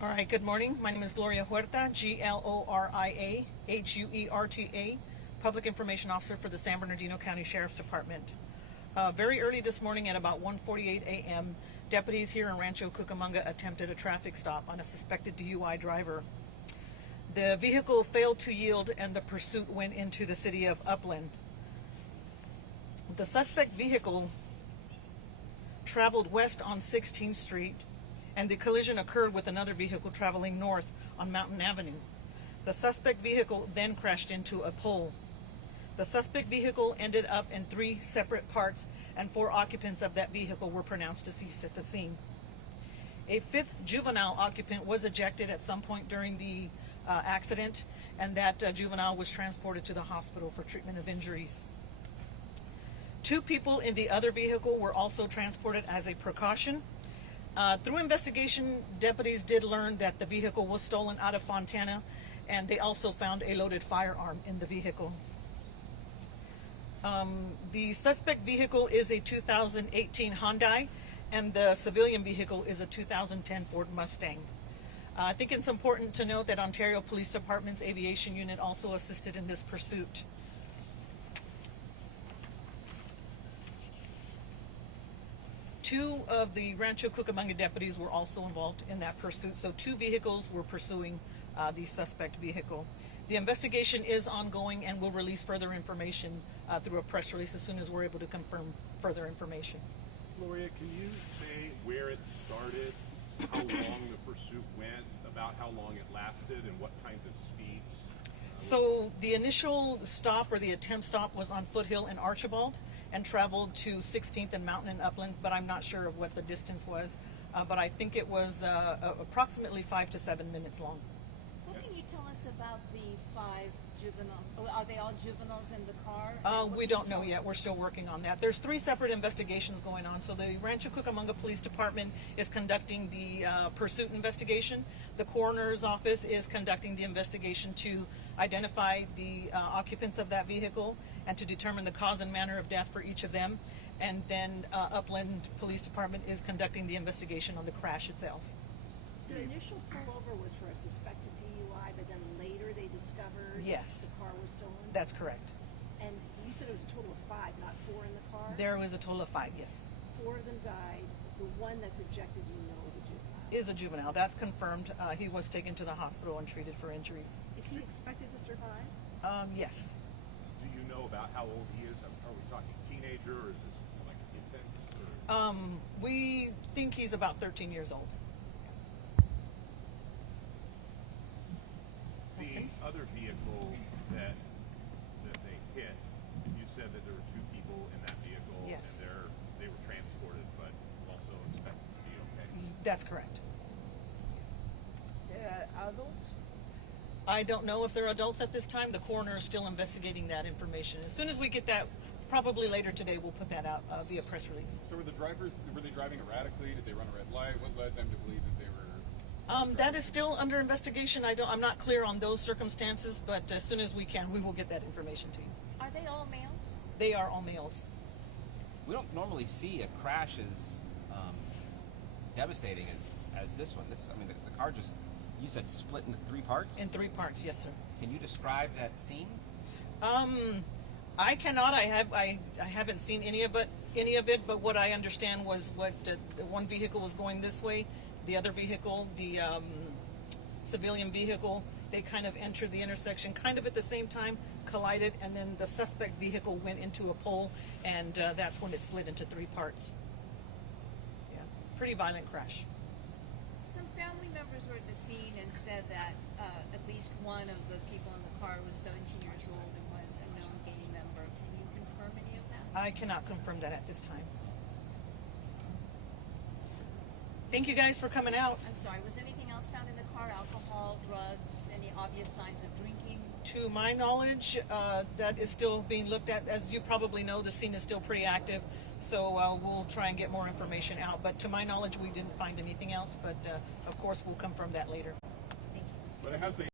All right, good morning. My name is Gloria Huerta, Gloria-Huerta, Public Information Officer for the San Bernardino County Sheriff's Department. Very early this morning at about 1:48 a.m., deputies here in Rancho Cucamonga attempted a traffic stop on a suspected DUI driver. The vehicle failed to yield and the pursuit went into the city of Upland. The suspect vehicle traveled west on 16th Street, and the collision occurred with another vehicle traveling north on Mountain Avenue. The suspect vehicle then crashed into a pole. The suspect vehicle ended up in 3 separate parts, and 4 occupants of that vehicle were pronounced deceased at the scene. A 5th juvenile occupant was ejected at some point during the accident, and that juvenile was transported to the hospital for treatment of injuries. 2 people in the other vehicle were also transported as a precaution. Through investigation, deputies did learn that the vehicle was stolen out of Fontana, and they also found a loaded firearm in the vehicle. The suspect vehicle is a 2018 Hyundai, and the civilian vehicle is a 2010 Ford Mustang. I think it's important to note that Ontario Police Department's aviation unit also assisted in this pursuit. 2 of the Rancho Cucamonga deputies were also involved in that pursuit, so 2 vehicles were pursuing the suspect vehicle. The investigation is ongoing, and we'll release further information through a press release as soon as we're able to confirm further information. Gloria, can you say where it started, how long the pursuit went, about how long it lasted, and what kinds of speeds? So the initial stop, or the attempt stop, was on Foothill and Archibald and traveled to 16th and Mountain and Upland, but I'm not sure of what the distance was. But I think it was approximately 5 to 7 minutes long. What can you tell us about the 5 juveniles? Are they all juveniles in the car? We don't know yet. We're still working on that. There's 3 separate investigations going on. So the Rancho Cucamonga Police Department is conducting the pursuit investigation. The coroner's office is conducting the investigation to identify the occupants of that vehicle and to determine the cause and manner of death for each of them. And then Upland Police Department is conducting the investigation on the crash itself. The initial pullover was for a suspected DUI, but then later they discovered Yes. the car was stolen? That's correct. And you said it was a total of 5, not 4 in the car? There was a total of 5, yes. 4 of them died. The one that's ejected, you know, is a juvenile. Is a juvenile. That's confirmed. He was taken to the hospital and treated for injuries. Is he expected to survive? Yes. Do you know about how old he is? Are we talking teenager, or is this like infant? We think he's about 13 years old. The other vehicle that they hit, you said that there were 2 people in that vehicle, Yes. and they were transported, but also expected to be okay. That's correct. Adults? I don't know if they're adults at this time. The coroner is still investigating that information. As soon as we get that, probably later today, we'll put that out via press release. So were they driving erratically? Did they run a red light? What led them to believe that they were? That is still under investigation. I'm not clear on those circumstances, but as soon as we can, we will get that information to you. Are they all males? They are all males. We don't normally see a crash as devastating as this one. The car just, you said, split into 3 parts? In 3 parts, yes, sir. Can you describe that scene? I cannot. I haven't seen any of it. But what I understand was the one vehicle was going this way, the other vehicle, the civilian vehicle, they kind of entered the intersection kind of at the same time, collided, and then the suspect vehicle went into a pole, and that's when it split into 3 parts. Yeah, pretty violent crash. Some family members were at the scene and said that at least one of the people in the car was 17 years old and was a known gang member. Can you confirm any of that? I cannot confirm that at this time. Thank you guys for coming out. I'm sorry, was anything else found in the car? Alcohol, drugs, any obvious signs of drinking? To my knowledge, that is still being looked at. As you probably know, the scene is still pretty active, so we'll try and get more information out. But to my knowledge, we didn't find anything else, but of course we'll confirm that later. Thank you. But it has the